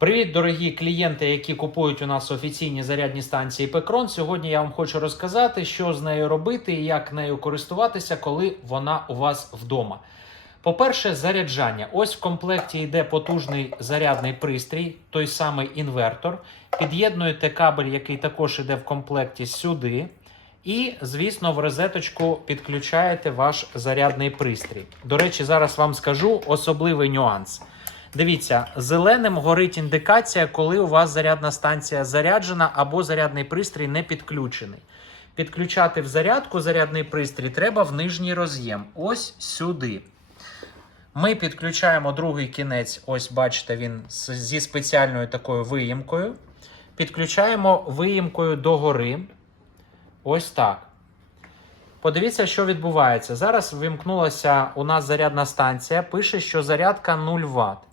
Привіт, дорогі клієнти, які купують у нас офіційні зарядні станції Пекрон. Сьогодні я вам хочу розказати, що з нею робити і як нею користуватися, коли вона у вас вдома. По-перше, заряджання. Ось в комплекті йде потужний зарядний пристрій, той самий інвертор. Під'єднуєте кабель, який також йде в комплекті сюди. І, звісно, в розеточку підключаєте ваш зарядний пристрій. До речі, зараз вам скажу особливий нюанс. Дивіться, зеленим горить індикація, коли у вас зарядна станція заряджена або зарядний пристрій не підключений. Підключати в зарядку зарядний пристрій треба в нижній роз'єм. Ось сюди. Ми підключаємо другий кінець, ось бачите, він зі спеціальною такою виїмкою. Підключаємо виїмкою догори. Ось так. Подивіться, що відбувається. Зараз вимкнулася у нас зарядна станція. Пише, що зарядка 0 Вт.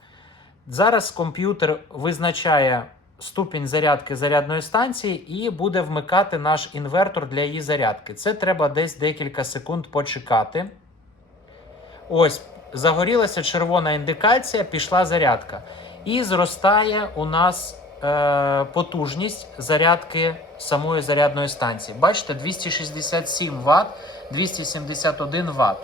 Зараз комп'ютер визначає ступінь зарядки зарядної станції і буде вмикати наш інвертор для її зарядки. Це треба десь декілька секунд почекати. Ось, загорілася червона індикація, пішла зарядка. І зростає у нас е, потужність зарядки самої зарядної станції. Бачите, 267 Вт, 271 Вт.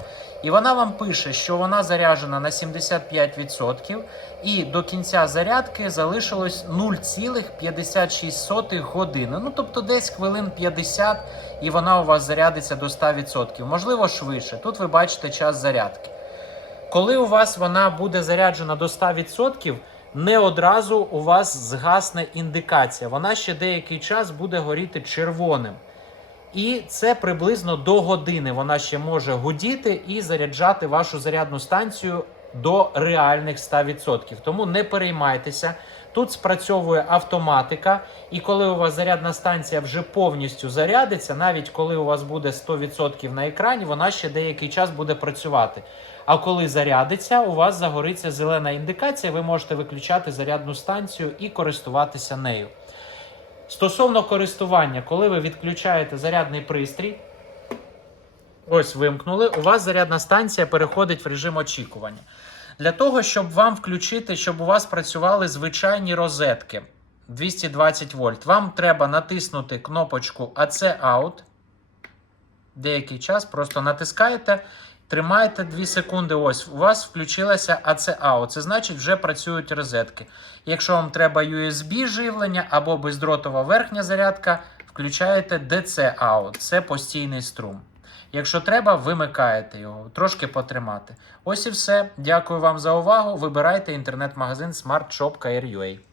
І вона вам пише, що вона заряджена на 75%, і до кінця зарядки залишилось 0,56 години. Ну, тобто десь хвилин 50, і вона у вас зарядиться до 100%. Можливо, швидше. Тут ви бачите час зарядки. Коли у вас вона буде заряджена до 100%, не одразу у вас згасне індикація. Вона ще деякий час буде горіти червоним. І це приблизно до години вона ще може гудіти і заряджати вашу зарядну станцію до реальних 100%. Тому не переймайтеся. Тут спрацьовує автоматика, і коли у вас зарядна станція вже повністю зарядиться, навіть коли у вас буде 100% на екрані, вона ще деякий час буде працювати. А коли зарядиться, у вас загориться зелена індикація, ви можете виключати зарядну станцію і користуватися нею. Стосовно користування, коли ви відключаєте зарядний пристрій, ось вимкнули, у вас зарядна станція переходить в режим очікування. Для того, щоб вам включити, щоб у вас працювали звичайні розетки 220 вольт, вам треба натиснути кнопочку AC Out. Деякий час просто натискаєте, тримаєте 2 секунди. Ось у вас включилася AC Це значить, вже працюють розетки. Якщо вам треба USB живлення або бездротова верхня зарядка, включаєте DC Out. Це постійний струм. Якщо треба, вимикаєте його, трошки потримати. Ось і все. Дякую вам за увагу. Вибирайте інтернет-магазин smartshop.ua.